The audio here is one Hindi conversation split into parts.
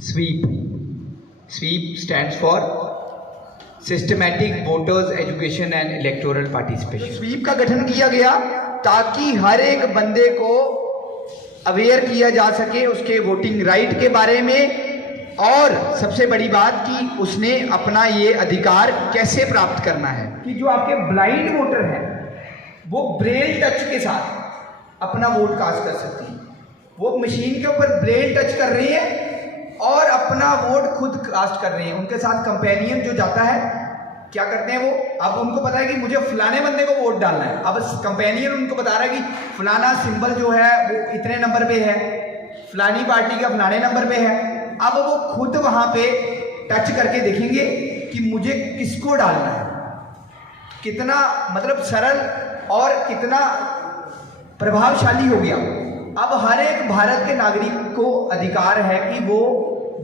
SVEEP. SVEEP stands for systematic voters education and electoral participation. SVEEP का गठन किया गया ताकि हर एक बंदे को अवेयर किया जा सके उसके वोटिंग राइट के बारे में, और सबसे बड़ी बात कि उसने अपना ये अधिकार कैसे प्राप्त करना है। कि जो आपके ब्लाइंड वोटर हैं वो ब्रेल टच के साथ अपना वोट कास्ट कर सकते हैं। वो मशीन के ऊपर ब्रेल टच कर रही है और अपना वोट खुद कास्ट कर रहे हैं। उनके साथ कंपेनियन जो जाता है क्या करते हैं वो, अब उनको पता है कि मुझे फलाने बंदे को वोट डालना है। अब कंपेनियन उनको बता रहा है कि फलाना सिंबल जो है वो इतने नंबर पे है, फलानी पार्टी का फलाने नंबर पे है। अब वो खुद वहां पे टच करके देखेंगे कि मुझे किसको डालना है। कितना मतलब सरल और कितना प्रभावशाली हो गया। अब हर एक भारत के नागरिक को अधिकार है कि वो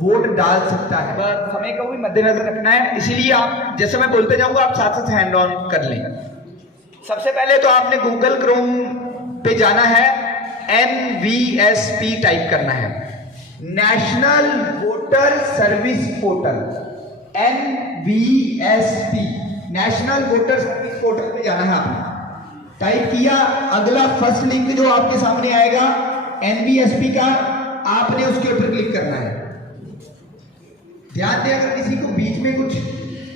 वोट डाल सकता है। समय को भी मद्देनजर रखना है, इसीलिए आप जैसे मैं बोलते जाऊंगा आप साथ साथ हैंड ऑन कर लें। सबसे पहले तो आपने गूगल क्रोम पे जाना है, NVSP टाइप करना है, national voter service portal, NVSP, national voter service portal पे जाना है। आपने टाइप किया, अगला फर्स्ट लिंक जो आपके सामने आएगा NVSP का, आपने उसके ऊपर क्लिक करना है। ध्यान दें, अगर किसी को बीच में कुछ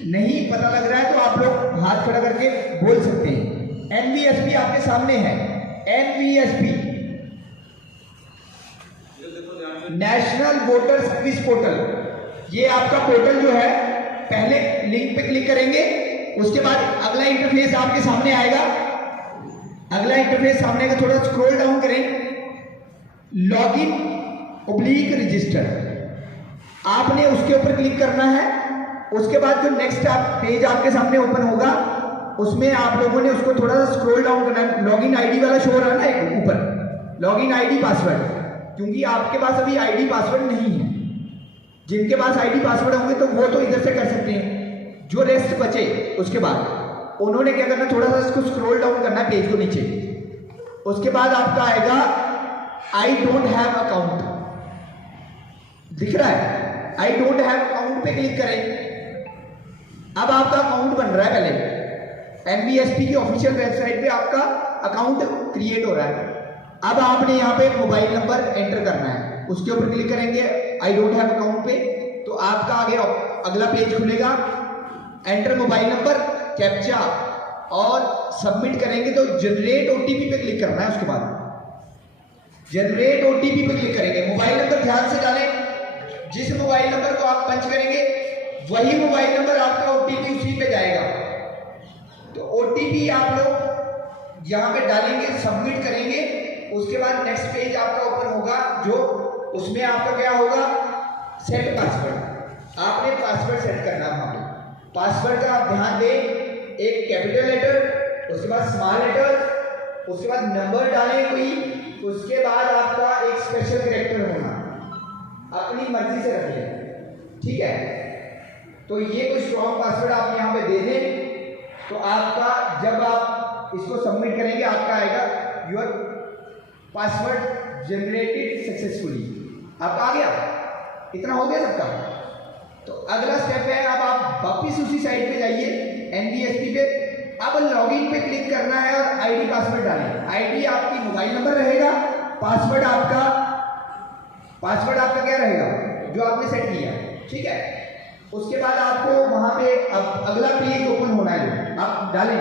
नहीं पता लग रहा है तो आप लोग हाथ खड़ा करके बोल सकते हैं। NVSP आपके सामने है, NVSP national voter service portal. ये आपका पोर्टल जो है, पहले लिंक पे क्लिक करेंगे, उसके बाद अगला इंटरफेस आपके सामने आएगा। अगला इंटरफेस सामने का थोड़ा स्क्रॉल डाउन करें, लॉगिन / रजिस्टर, आपने उसके ऊपर क्लिक करना है। उसके बाद जो नेक्स्ट पेज आपके सामने ओपन होगा उसमें आप लोगों ने उसको थोड़ा सा स्क्रॉल डाउन करना है। लॉगिन आईडी वाला शो रहा है ना एक ऊपर, लॉगिन आईडी पासवर्ड, क्योंकि आपके पास अभी आईडी पासवर्ड नहीं है। जिनके पास आईडी पासवर्ड होंगे तो वो तो इधर से कर सकते हैं, जो रेस्ट बचे उसके बाद उन्होंने क्या करना, थोड़ा सा इसको स्क्रॉल डाउन करना है पेज को नीचे। उसके बाद आपका आएगा आई डोंट हैव अकाउंट, दिख रहा है, आई डोंट हैव अकाउंट पे क्लिक करें। अब आपका अकाउंट बन रहा है। पहले NVSP की ऑफिशियल वेबसाइट पे आपका अकाउंट क्रिएट हो रहा है। अब आपने यहाँ पे मोबाइल नंबर एंटर करना है, उसके ऊपर क्लिक करेंगे आई डोंट हैव अकाउंट पे, तो आपका आगे अगला पेज खुलेगा। एंटर मोबाइल नंबर, कैप्चा और सबमिट करेंगे तो जनरेट OTP पे क्लिक करना है। उसके बाद जनरेट OTP पे क्लिक करेंगे। मोबाइल नंबर ध्यान से डालें, जिस मोबाइल नंबर को आप पंच करेंगे वही मोबाइल नंबर आपका OTP उसी पे जाएगा। तो OTP आप लोग यहाँ पे डालेंगे, सबमिट करेंगे। उसके बाद नेक्स्ट पेज आपका ओपन होगा, जो उसमें आपका क्या होगा, सेट पासवर्ड। आपने पासवर्ड सेट करना है। वहां पे पासवर्ड का आप ध्यान दें, एक कैपिटल लेटर, उसके बाद स्मॉल लेटर, उसके बाद नंबर डालें कोई, उसके बाद आपका एक स्पेशल कैरेक्टर होना, अपनी मर्जी से रख लें, ठीक है। तो ये कोई स्ट्रॉन्ग पासवर्ड आप यहाँ पे दे दें, तो आपका जब आप इसको सबमिट करेंगे आपका आएगा योर पासवर्ड जनरेटेड सक्सेसफुली। अब आ गया, इतना हो गया सबका। तो अगला स्टेप है, अब आप वापिस उसी साइट पे जाइए NVSP पे। अब लॉगिन पे क्लिक करना है और आईडी पासवर्ड डालें। आईडी आपकी मोबाइल नंबर रहेगा, पासवर्ड आपका क्या रहेगा, जो आपने सेट किया, ठीक है। उसके बाद आपको वहां पे अब अगला पेज ओपन होना है, आप डालें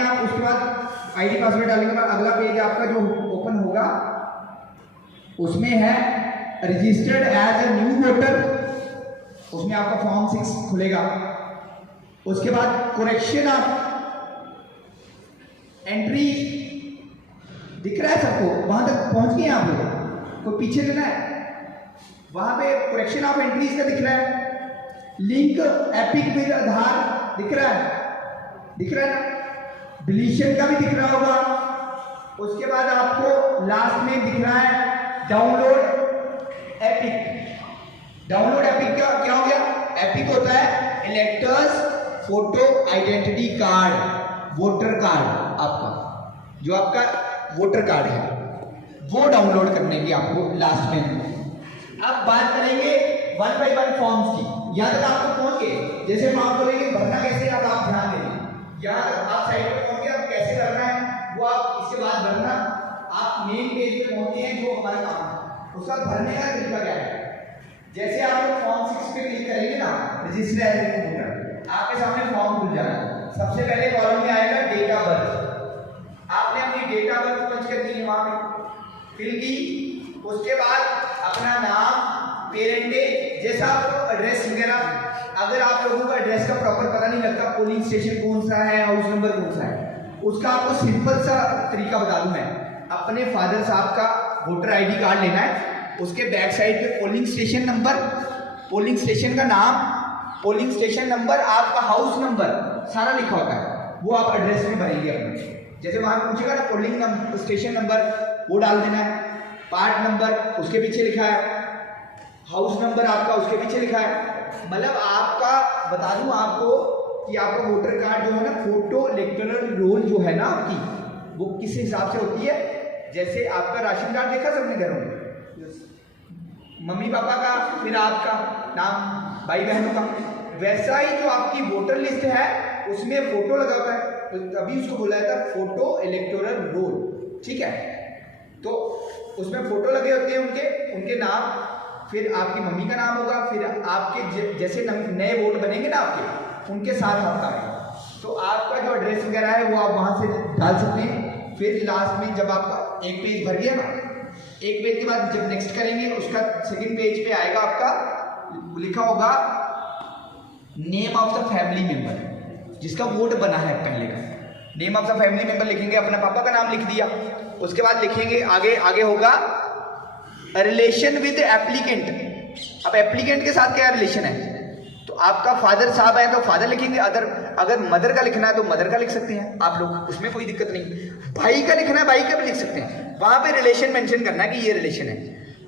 आप। उसके बाद आईडी पासवर्ड डालने के बाद अगला पेज आपका जो ओपन होगा उसमें है registered as a new voter, उसमें आपका फॉर्म 6 खुलेगा। उसके बाद करेक्शन ऑफ एंट्री दिख रहा है सबको, वहां तक पहुंच गए आप लोग, कोई पीछे लेना है। वहां पे करेक्शन ऑफ एंट्रीज का दिख रहा है, लिंक एपिक विद आधार दिख रहा है ना, डिलीशन का भी दिख रहा होगा। उसके बाद आपको लास्ट में दिख रहा है डाउनलोड एपिक। डाउनलोड एपिक का क्या हो गया, एपिक होता है electors photo identity card, voter card, आपका जो आपका वोटर कार्ड है वो डाउनलोड करने की आपको लास्ट में अब बात करेंगे 1 by 1 फॉर्म्स की। यहाँ तक आपको पहुंच गए, जैसे हम आपको बोलेंगे भरना कैसे, अब आप ध्यान देंगे। यहाँ तक आप साइड पे पहुंच गए, अब कैसे भरना है वो आप इसके बाद भरना। आप मेन पेज पे पहुंचते हैं जो हमारा काम है, उसका भरने का तरीका क्या है। जैसे आप लोग फॉर्म 6 पे क्लिक करेंगे ना, रजिस्टर एज ए वोटर, आपके सामने फॉर्म खुल जाएगा। सबसे पहले कॉलम में आएगा डेट ऑफ बर्थ। आपने अपनी डेट ऑफ बर्थ पंच कर दी, वहां पे फिल की। उसके बाद अपना नाम, पेरेंटेज, जैसा आपको एड्रेस वगैरह, अगर आप लोगों को एड्रेस का प्रॉपर पता नहीं लगता, पोलिंग स्टेशन कौन सा है, हाउस नंबर कौन सा है, उसका आपको सिंपल सा तरीका बता दूं मैं। अपने फादर साहब का वोटर आईडी कार्ड लेना है, उसके बैक साइड पे polling station number, polling station का नाम, पोलिंग स्टेशन नंबर, आपका हाउस नंबर सारा लिखा होता है, वो आप एड्रेस में भरेंगे अपने। जैसे वहां पूछेगा ना पोलिंग स्टेशन नंबर, वो डाल देना है। पार्ट नंबर उसके पीछे लिखा है, हाउस नंबर आपका उसके पीछे लिखा है। मतलब आपका बता दूं आपको कि आपका वोटर कार्ड जो है ना, फोटो इलेक्टोरल रोल जो है ना आपकी, वो किस हिसाब से होती है। जैसे आपका राशन कार्ड देखा सबने घरों में, मम्मी पापा का, फिर आपका नाम, भाई बहनों का, वैसा ही जो आपकी वोटर लिस्ट है उसमें फोटो लगा हुआ है, तो तभी उसको बोला जाता है फोटो इलेक्टोरल रोल। ठीक है, तो उसमें फोटो लगे होते हैं उनके नाम, फिर आपकी मम्मी का नाम होगा, फिर आपके जैसे नए वोट बनेंगे ना आपके, उनके साथ आपका आएगा। तो आपका जो एड्रेस वगैरह है वो आप वहां से डाल सकते हैं। फिर लास्ट में जब आपका एक पेज भर गया ना, एक पेज के बाद जब नेक्स्ट करेंगे, उसका सेकंड पेज पे आएगा आपका लिखा होगा name of the family member, जिसका वोट बना है पहले का name of the family member लिखेंगे, अपना पापा का नाम लिख दिया। उसके बाद लिखेंगे आगे होगा रिलेशन विद एप्लीकेंट। अब एप्लीकेंट के साथ क्या रिलेशन है, तो आपका फादर साहब है तो फादर लिखेंगे, अगर मदर का लिखना है तो मदर का लिख सकते हैं आप लोग, उसमें कोई दिक्कत नहीं। भाई का लिखना है भाई का भी लिख सकते हैं, वहां पे रिलेशन मेंशन करना है कि ये रिलेशन है।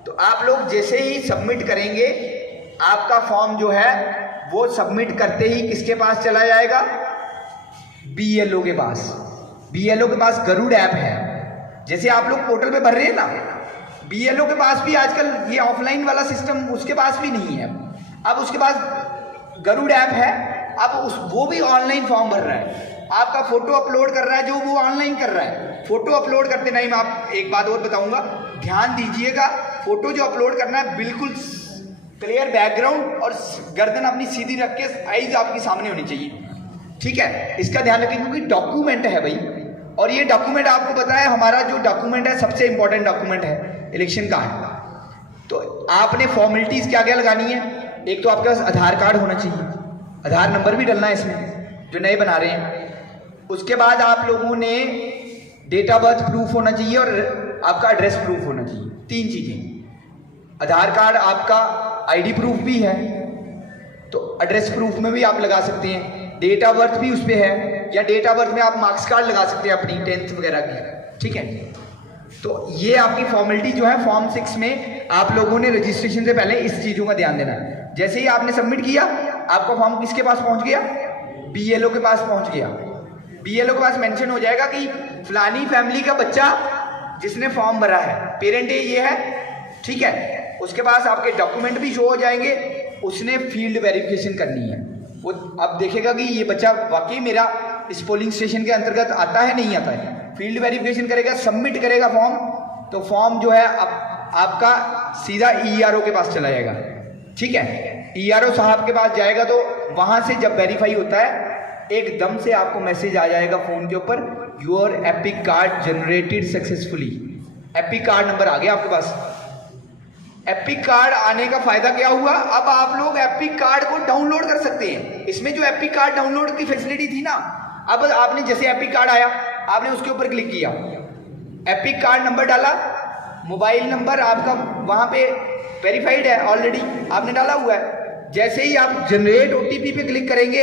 तो आप लोग जैसे ही सबमिट करेंगे, आपका फॉर्म जो है वो सबमिट करते ही किसके पास चला जाएगा, बीएलओ के पास। बीएलओ के पास गरुड़ ऐप है, जैसे आप लोग पोर्टल पे भर रहे हैं ना, बीएलओ के पास भी आजकल ये ऑफलाइन वाला सिस्टम उसके पास भी नहीं है। अब उसके पास गरुड़ ऐप है, अब वो भी ऑनलाइन फॉर्म भर रहा है, आपका फोटो अपलोड कर रहा है, जो वो ऑनलाइन कर रहा है। फोटो अपलोड करते टाइम आप एक बात और बताऊंगा, ध्यान दीजिएगा, फोटो जो अपलोड करना है बिल्कुल क्लियर बैकग्राउंड और गर्दन अपनी सीधी रख के आईज आपके सामने होनी चाहिए। ठीक है, इसका ध्यान रखें क्योंकि डॉक्यूमेंट है भाई, और ये डॉक्यूमेंट आपको पता है हमारा जो डॉक्यूमेंट है सबसे इंपॉर्टेंट डॉक्यूमेंट है इलेक्शन कार्ड। तो आपने फॉर्मेलिटीज क्या क्या लगानी है, एक तो आपके पास आधार कार्ड होना चाहिए, आधार नंबर भी डलना है इसमें जो नए बना रहे हैं। उसके बाद आप लोगों ने डेट ऑफ बर्थ प्रूफ होना चाहिए और आपका एड्रेस प्रूफ होना चाहिए, 3 चीजें। आधार कार्ड आपका आईडी प्रूफ भी है, तो एड्रेस प्रूफ में भी आप लगा सकते हैं, डेट ऑफ बर्थ भी उस पर है, या डेट ऑफ बर्थ में आप मार्क्स कार्ड लगा सकते हैं अपनी 10th वगैरह की। ठीक है, तो ये आपकी फॉर्मेलिटी जो है फॉर्म 6 में आप लोगों ने रजिस्ट्रेशन से पहले इस चीजों का ध्यान देना है। जैसे ही आपने सबमिट किया, आपका फॉर्म किसके पास पहुंच गया, बीएलओ के पास पहुंच गया। बीएलओ के पास मेंशन हो जाएगा कि फलानी फैमिली का बच्चा जिसने फॉर्म भरा है, पेरेंट ये है। ठीक है, उसके पास आपके डॉक्यूमेंट भी शो हो जाएंगे, उसने फील्ड वेरिफिकेशन करनी है, वो अब देखेगा कि ये बच्चा वाकई मेरा इस पोलिंग स्टेशन के अंतर्गत आता है नहीं आता है, फील्ड वेरिफिकेशन करेगा, सबमिट करेगा फॉर्म, तो फॉर्म जो है आपका सीधा ईआरओ के पास चला जाएगा। ठीक है, ईआरओ साहब के पास जाएगा तो वहां से जब वेरीफाई होता है एकदम से आपको मैसेज आ जाएगा फोन के ऊपर, your EPIC card generated successfully. EPIC card number आ गया आपके पास। एपिक कार्ड आने का फायदा क्या हुआ, अब आप लोग एपिक कार्ड को डाउनलोड कर सकते हैं। इसमें जो एपिक कार्ड डाउनलोड की फैसिलिटी थी ना, अब आपने जैसे एपिक कार्ड आया, आपने उसके ऊपर क्लिक किया, एपिक कार्ड नंबर डाला, मोबाइल नंबर आपका वहां पे वेरीफाइड है ऑलरेडी, आपने डाला हुआ है। जैसे ही आप जनरेट ओटीपी पे क्लिक करेंगे,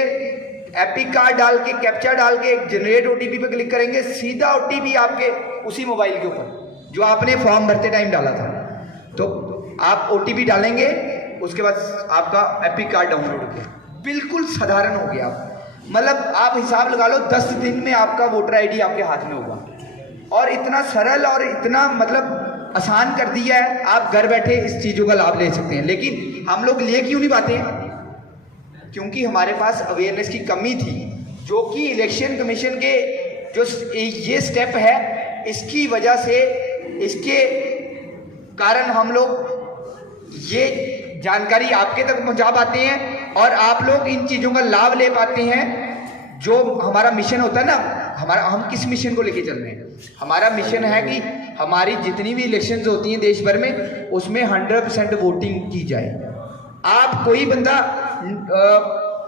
एपिक कार्ड डाल के कैप्चा डाल के जनरेट ओटीपी पे क्लिक करेंगे, सीधा ओटीपी आपके उसी मोबाइल के ऊपर जो आपने फॉर्म भरते टाइम डाला था। तो आप ओटीपी डालेंगे, उसके बाद आपका एपिक कार्ड डाउनलोड हो गया, बिल्कुल साधारण हो गया। मतलब आप हिसाब लगा लो 10 दिन में आपका वोटर आईडी आपके हाथ में होगा, और इतना सरल और इतना मतलब आसान कर दिया है, आप घर बैठे इस चीज़ों का लाभ ले सकते हैं। लेकिन हम लोग ले क्यों नहीं पाते हैं? क्योंकि हमारे पास अवेयरनेस की कमी थी, जो कि इलेक्शन कमीशन के जो ये स्टेप है, इसकी वजह से, इसके कारण हम लोग ये जानकारी आपके तक पहुंचा पाते हैं और आप लोग इन चीज़ों का लाभ ले पाते हैं। जो हमारा मिशन होता है ना, हम किस मिशन को लेके चल रहे हैं? हमारा मिशन है कि हमारी जितनी भी इलेक्शंस होती हैं देश भर में, उसमें 100% वोटिंग की जाए। आप कोई बंदा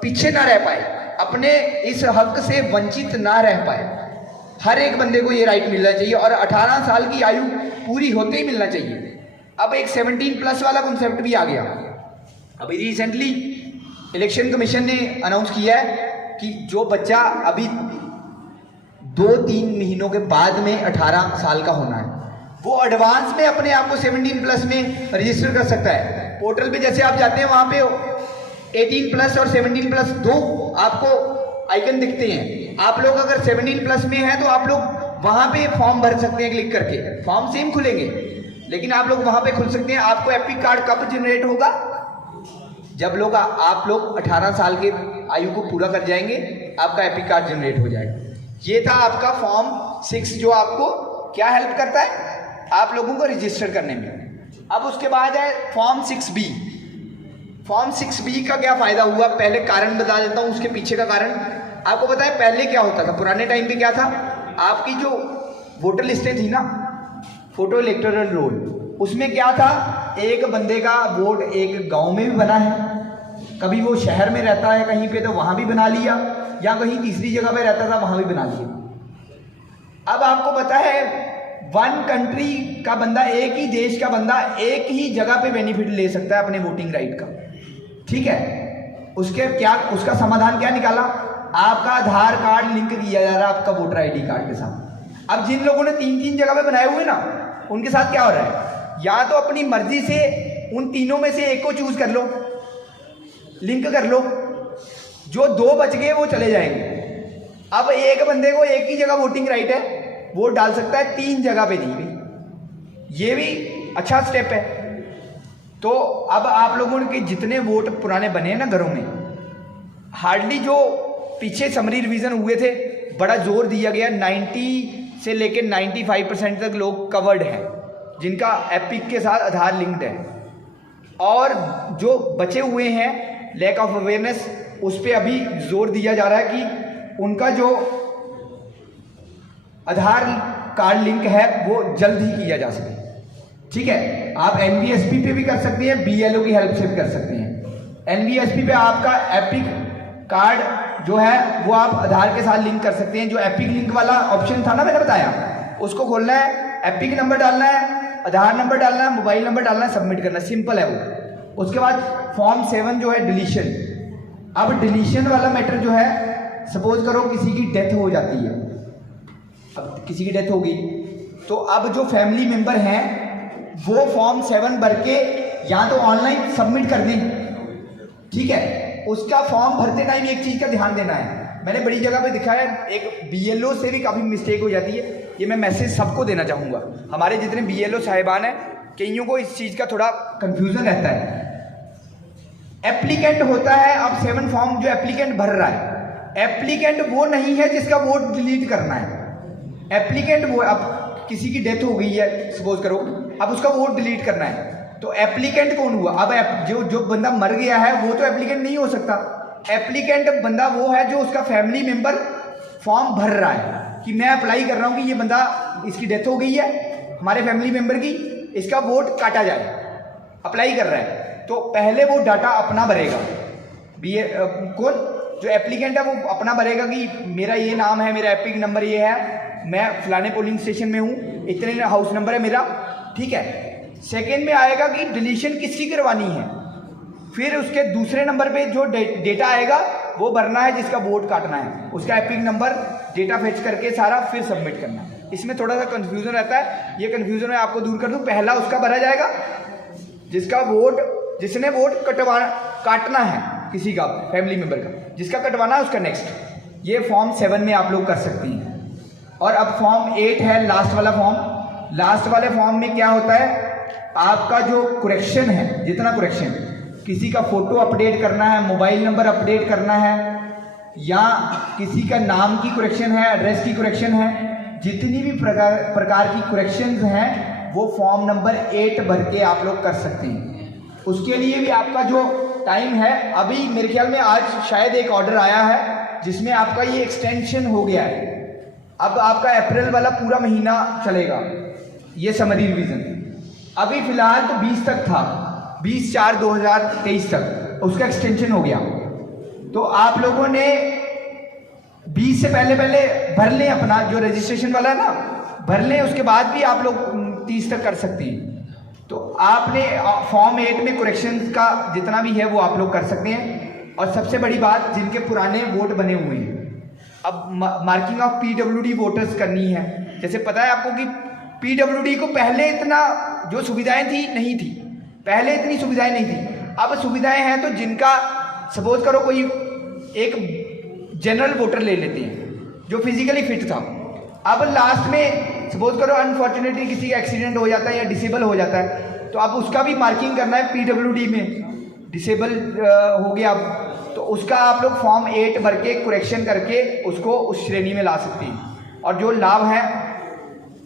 पीछे ना रह पाए, अपने इस हक से वंचित ना रह पाए। हर एक बंदे को ये राइट मिलना चाहिए और 18 साल की आयु पूरी होते ही मिलना चाहिए। अब एक 17+ वाला कॉन्सेप्ट भी आ गया। अभी रिसेंटली इलेक्शन कमीशन ने अनाउंस किया है कि जो बच्चा अभी 2-3 महीनों के बाद में 18 साल का होना है, वो एडवांस में अपने आप को 17+ में रजिस्टर कर सकता है। पोर्टल पे जैसे आप जाते हैं, वहाँ पे 18+ और 17+ दो आपको आइकन दिखते हैं। आप लोग अगर 17+ में हैं तो आप लोग वहाँ पे फॉर्म भर सकते हैं क्लिक करके। फॉर्म सेम खुलेंगे, लेकिन आप लोग वहाँ पे खुल सकते हैं। आपको एपिक कार्ड कब जनरेट होगा? जब लोग आप लोग 18 साल के आयु को पूरा कर जाएंगे, आपका एपिक कार्ड जनरेट हो जाएगा। ये था आपका फॉर्म 6, जो आपको क्या हेल्प करता है? आप लोगों को रजिस्टर करने में। अब उसके बाद है फॉर्म 6B। फॉर्म 6B का क्या फायदा हुआ? पहले कारण बता देता हूँ, उसके पीछे का कारण। आपको पता है पहले क्या होता था? पुराने टाइम पे क्या था? आपकी जो वोटर लिस्टें थी ना, फोटो इलेक्टोरल रोल, उसमें क्या था? एक बंदे का वोट एक गांव में भी बना है, कभी वो शहर में रहता है कहीं पे तो वहां भी बना लिया, या कहीं तीसरी जगह पे रहता था वहां भी बना लिया। अब आपको पता है 1 कंट्री का बंदा, एक ही देश का बंदा एक ही जगह पे बेनिफिट ले सकता है अपने वोटिंग राइट का। ठीक है, उसका समाधान क्या निकाला? आपका आधार कार्ड लिंक किया जा रहा है आपका वोटर ID कार्ड के साथ। अब जिन लोगों ने 3-3 जगह पे बनाए हुए ना, उनके साथ क्या हो रहा है? या तो अपनी मर्जी से उन तीनों में से एक को चूज कर लो, लिंक कर लो, जो 2 बच गए वो चले जाएंगे। अब एक बंदे को एक ही जगह वोटिंग राइट है, वोट डाल सकता है 3 जगह पे नहीं भी। ये भी अच्छा स्टेप है। तो अब आप लोगों के जितने वोट पुराने बने हैं ना घरों में, हार्डली जो पीछे समरी रिवीजन हुए थे, बड़ा जोर दिया गया, 90 से लेकर 95% तक लोग कवर्ड हैं जिनका एपिक के साथ आधार लिंक्ड है। और जो बचे हुए हैं लैक ऑफ अवेयरनेस, उस पर अभी जोर दिया जा रहा है कि उनका जो आधार कार्ड लिंक है वो जल्द ही किया जा सके। ठीक है, आप NVSP पे भी कर सकते हैं, BLO की हेल्प से भी कर सकते हैं। NVSP पे आपका एपिक कार्ड जो है वो आप आधार के साथ लिंक कर सकते हैं। जो एपिक लिंक वाला ऑप्शन था ना, मैंने बताया, उसको खोलना है, एपिक नंबर डालना है, आधार नंबर डालना है, मोबाइल नंबर डालना है, सबमिट करना, सिंपल है वो। उसके बाद फॉर्म 7 जो है डिलीशन। अब डिलीशन वाला मैटर जो है, सपोज करो किसी की डेथ हो जाती है, अब किसी की डेथ होगी तो अब जो फैमिली मेंबर हैं वो फॉर्म 7 भर के या तो ऑनलाइन सबमिट कर दें। ठीक है, उसका फॉर्म भरते टाइम एक चीज का ध्यान देना है, मैंने बड़ी जगह पे दिखा है, एक BLO से भी काफी मिस्टेक हो जाती है। ये मैं मैसेज सबको देना चाहूंगा, हमारे जितने BLO साहिबान हैं, कईयों को इस चीज का थोड़ा कंफ्यूजन रहता है। एप्लीकेंट होता है, अब 7 फॉर्म जो एप्लीकेंट भर रहा है, एप्लीकेंट वो नहीं है जिसका वोट डिलीट करना है। एप्लीकेंट वो, अब किसी की डेथ हो गई है सपोज करो, अब उसका वोट डिलीट करना है, तो एप्लीकेंट कौन हुआ? अब जो बंदा मर गया है वो तो एप्लीकेंट नहीं हो सकता। एप्लीकेंट बंदा वो है जो उसका फैमिली मेंबर फॉर्म भर रहा है कि मैं अप्लाई कर रहा हूं कि ये बंदा, इसकी डेथ हो गई है हमारे फैमिली मेंबर की, इसका वोट काटा जाए, अप्लाई कर रहा है। तो पहले वो डाटा अपना भरेगा, कौन जो एप्लीकेंट है वो अपना भरेगा कि मेरा ये नाम है, मेरा एपिक नंबर ये है, मैं फलाने पोलिंग स्टेशन में हूँ, इतने हाउस नंबर है मेरा। ठीक है, सेकेंड में आएगा कि डिलीशन किसकी करवानी है, फिर उसके दूसरे नंबर पे जो डेटा आएगा वो भरना है जिसका वोट काटना है, उसका एपिक नंबर डेटा फेच करके सारा फिर सबमिट करना है। इसमें थोड़ा सा कंफ्यूजन रहता है, ये कंफ्यूजन मैं आपको दूर कर दूं। पहला उसका भरा जाएगा जिसका वोट, जिसने वोट काटना है किसी का फैमिली मेंबर का, जिसका कटवाना है उसका नेक्स्ट। ये फॉर्म 7 में आप लोग कर सकती हैं। और अब फॉर्म 8 है लास्ट वाला फॉर्म, लास्ट वाले फॉर्म में क्या होता है, आपका जो करेक्शन है, जितना करेक्शन, किसी का फोटो अपडेट करना है, मोबाइल नंबर अपडेट करना है, या किसी का नाम की करेक्शन है, एड्रेस की करेक्शन है, जितनी भी प्रकार की करेक्शंस हैं वो फॉर्म नंबर 8 भर के आप लोग कर सकते हैं। उसके लिए भी आपका जो टाइम है, अभी मेरे ख्याल में आज शायद एक ऑर्डर आया है जिसमें आपका ये एक्सटेंशन हो गया है। अब आपका अप्रैल वाला पूरा महीना चलेगा ये समरी रिवीजन। अभी फिलहाल तो 20 तक था, 20/4/2023 तक, उसका एक्सटेंशन हो गया। तो आप लोगों ने 20 से पहले भर लें, अपना जो रजिस्ट्रेशन वाला है ना, भर लें, उसके बाद भी आप लोग 30 तक कर सकते हैं। तो आपने फॉर्म 8 में करेक्शंस का जितना भी है वो आप लोग कर सकते हैं। और सबसे बड़ी बात, जिनके पुराने वोट बने हुए हैं, अब मार्किंग ऑफ PWD वोटर्स करनी है। जैसे पता है आपको कि PWD को पहले इतना जो सुविधाएं थी नहीं थी, पहले इतनी सुविधाएं नहीं थी, अब सुविधाएं हैं। तो जिनका सपोज करो कोई एक जनरल वोटर ले लेते हैं जो फिजिकली फिट था, अब लास्ट में सपोज करो अनफॉर्चुनेटली किसी का एक्सीडेंट हो जाता है या डिसेबल हो जाता है, तो अब उसका भी मार्किंग करना है PWD में, डिसेबल हो गया अब, तो उसका आप लोग फॉर्म 8 भर के करेक्शन करके उसको उस श्रेणी में ला सकते हैं। और जो लाभ है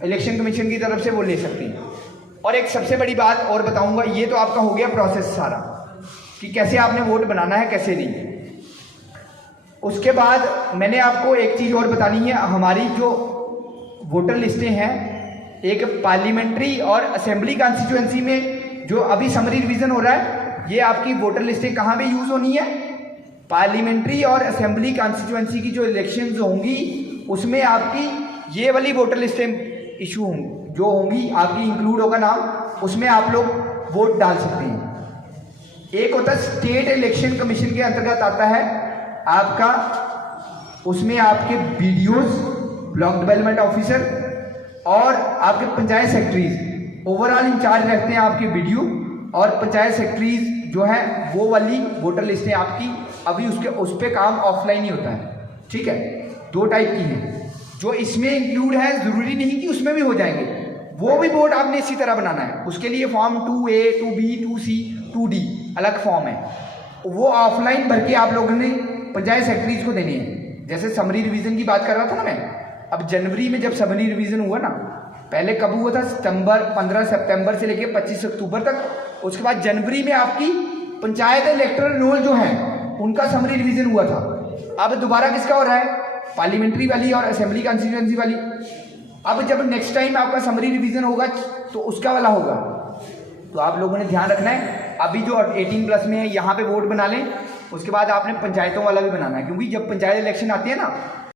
इलेक्शन कमीशन की तरफ से वो ले सकते हैं। और एक सबसे बड़ी बात और बताऊंगा, ये तो आपका हो गया प्रोसेस सारा कि कैसे आपने वोट बनाना है, कैसे नहीं। उसके बाद मैंने आपको एक चीज़ और बतानी है, हमारी जो वोटर लिस्टें हैं, एक पार्लियामेंट्री और असेंबली कॉन्स्टिट्यूएंसी में जो अभी समरी रिवीजन हो रहा है, ये आपकी वोटर लिस्टें कहाँ पे यूज़ होनी है, पार्लियामेंट्री और असेंबली कॉन्स्टिट्यूएंसी की जो इलेक्शंस होंगी उसमें आपकी ये वाली वोटर लिस्टें इशू होंगी, जो होंगी आपकी इंक्लूड होगा नाम, उसमें आप लोग वोट डाल सकते हैं। एक होता है स्टेट इलेक्शन कमीशन के अंतर्गत आता है आपका, उसमें आपके BDOs, ब्लॉक डेवलपमेंट ऑफिसर और आपके पंचायत सेक्रेटरीज ओवरऑल इंचार्ज रहते हैं आपके BDO, और पंचायत सेक्रेटरीज जो है वो वाली वोटर लिस्टें आपकी अभी उस पर काम ऑफलाइन ही होता है। ठीक है, 2 टाइप की हैं। जो इसमें इंक्लूड है, ज़रूरी नहीं कि उसमें भी हो जाएंगे, वो भी वोट आपने इसी तरह बनाना है। उसके लिए form 2A, 2B, 2C, 2D अलग फॉर्म है, वो ऑफलाइन भर के आप लोगों ने पंचायत सेक्रेटरीज को देने हैं। जैसे समरी रिवीजन की बात कर रहा था ना मैं, अब जनवरी में जब समरी रिवीजन हुआ ना, पहले कब हुआ था, 15 सितंबर से लेकर 25 अक्टूबर तक। उसके बाद जनवरी में आपकी पंचायत इलेक्टोरल रोल जो है उनका समरी रिवीजन हुआ था। अब दोबारा किसका हो रहा है, पार्लियामेंट्री वाली और असेंबली कॉन्स्टिट्यूएंसी वाली। अब जब नेक्स्ट टाइम आपका समरी रिवीजन होगा तो उसका वाला होगा। तो आप लोगों ने ध्यान रखना है, अभी जो 18+ में है यहाँ पे वोट बना लें, उसके बाद आपने पंचायतों वाला भी बनाना है, क्योंकि जब पंचायत इलेक्शन आती है ना